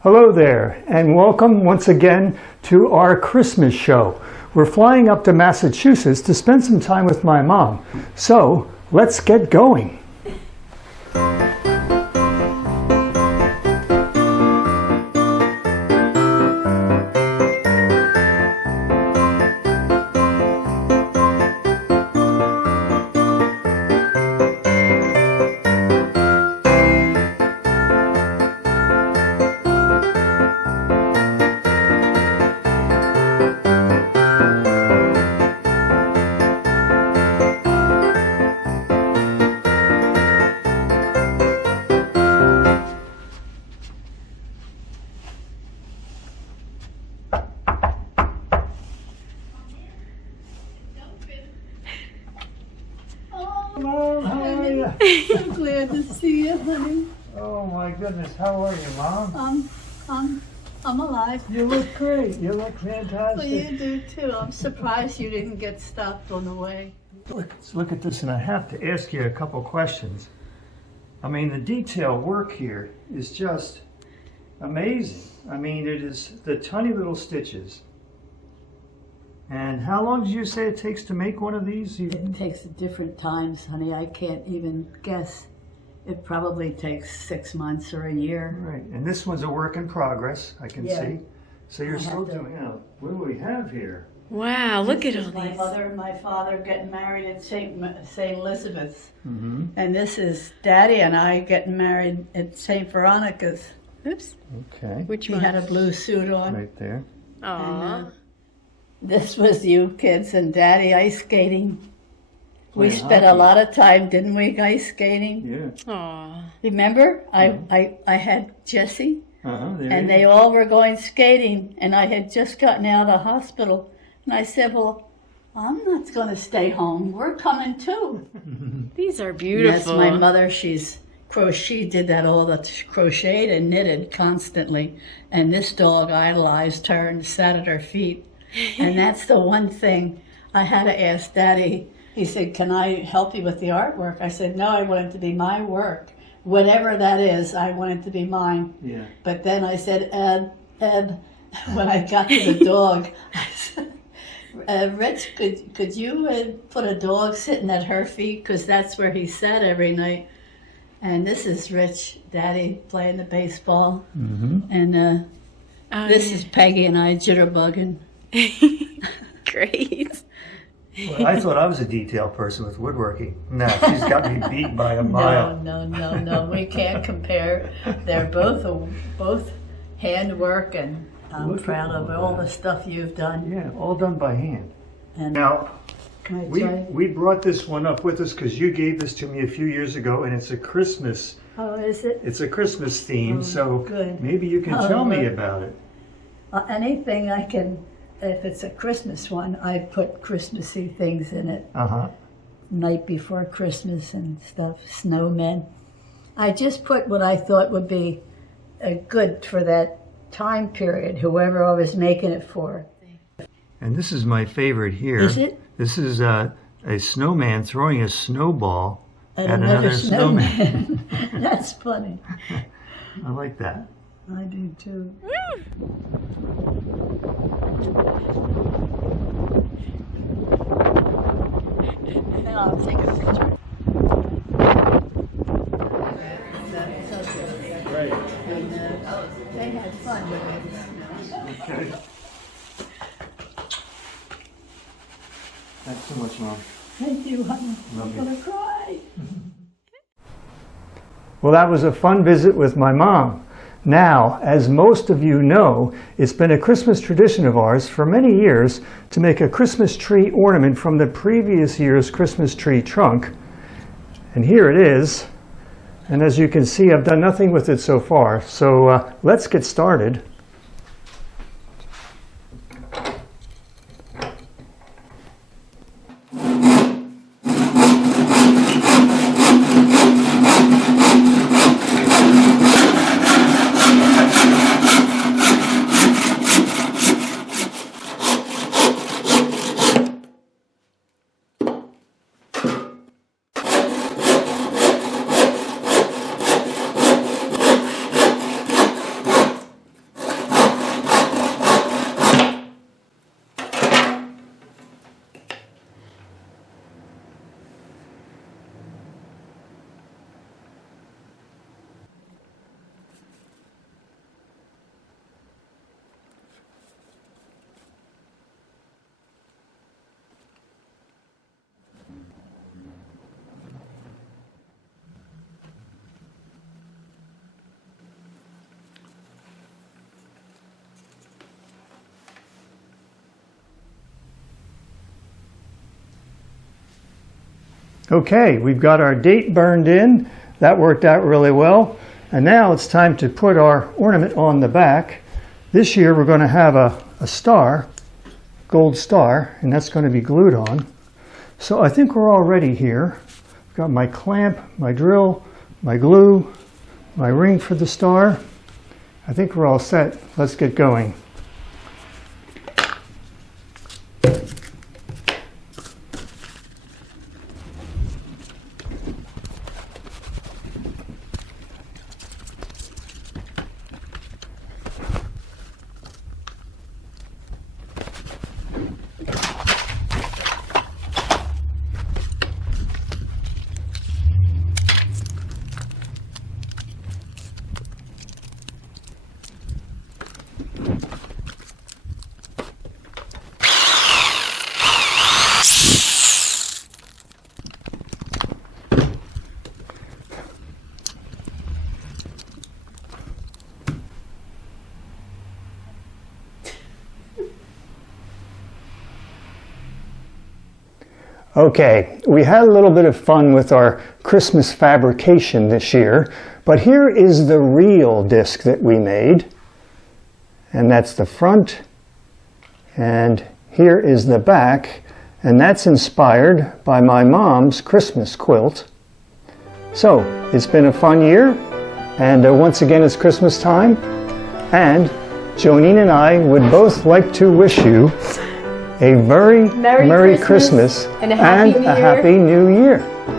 Hello there, and welcome once again to our Christmas show. We're flying up to Massachusetts to spend some time with my mom. So, let's get going. Mom, how are you? I'm glad to see you, honey. Oh my goodness, how are you, Mom? I'm alive. You look great. You look fantastic. Well, you do too. I'm surprised you didn't get stopped on the way. Look at this, and I have to ask you a couple questions. I mean, the detail work here is just amazing. I mean, it is the tiny little stitches. And how long did you say it takes to make one of these? It takes different times, honey. I can't even guess. It probably takes 6 months or a year. Right, and this one's a work in progress, I can Yeah. see. So you're still doing it. What do we have here? Wow, look at all My these. mother and my father getting married at St. Elizabeth's. Mm-hmm. And this is Daddy and I getting married at St. Veronica's. Oops. Okay, Which He one? had a blue suit on. right there. Aww. This was you kids and Daddy ice skating. We Playing spent a hockey. lot of time, didn't we, ice skating? Yeah. Aww. Remember? I had Jesse, There and you they all were going skating, and I had just gotten out of the hospital. And I said, well, I'm not going to stay home. We're coming too. These are That's beautiful. my mother. She did that all the crocheted and knitted constantly. And this dog idolized her and sat at her feet. And that's the one thing I had to ask Daddy. He said, can I help you with the artwork? I said, no, I want it to be my work. Whatever that is, I want it to be mine. Yeah. But then I said, Ed, when I got to the dog, I said, Rich, could you put a dog sitting at her feet? Because that's where he sat every night. And this is Rich, Daddy, playing the baseball. Mm-hmm. And Oh, this yeah. is Peggy and I jitterbugging. Great. Well, I thought I was a detail person with woodworking. No, she's got me beat by a mile. No. We can't compare. They're both handwork, and I'm Look at proud of all all that. the stuff you've done. Yeah, all done by hand. And Now, can I we try? we brought this one up with us because you gave this to me a few years ago, and it's a Christmas. Oh, is it? It's a Christmas theme, Oh, so good. maybe you can Oh, tell me look. about it. Anything I can. If it's a Christmas one, I put Christmassy things in it. Uh-huh. Night before Christmas and stuff. Snowmen. I just put what I thought would be good for that time period. Whoever I was making it for. And this is my favorite here. Is it? This is a snowman throwing a snowball And at another snowman. That's funny. I like that. I do too. Now I'll take a picture. Right. And they had fun with it. Okay. Thanks so much, Mom. Thank you, honey. Love I'm you. gonna cry. Well, that was a fun visit with my mom. Now, as most of you know, it's been a Christmas tradition of ours for many years to make a Christmas tree ornament from the previous year's Christmas tree trunk. And here it is. And as you can see, I've done nothing with it so far. So let's get started. Okay, we've got our date burned in. That worked out really well. And now it's time to put our ornament on the back. This year we're going to have a star, gold star, and that's going to be glued on. So I think we're all ready here. I've got my clamp, my drill, my glue, my ring for the star. I think we're all set. Let's get going. Okay, we had a little bit of fun with our Christmas fabrication this year, but here is the real disc that we made. And that's the front, and here is the back, and that's inspired by my mom's Christmas quilt. So, it's been a fun year, and once again it's Christmas time, and Jonine and I would both like to wish you a very Merry Christmas and a Happy New Year. Happy New Year.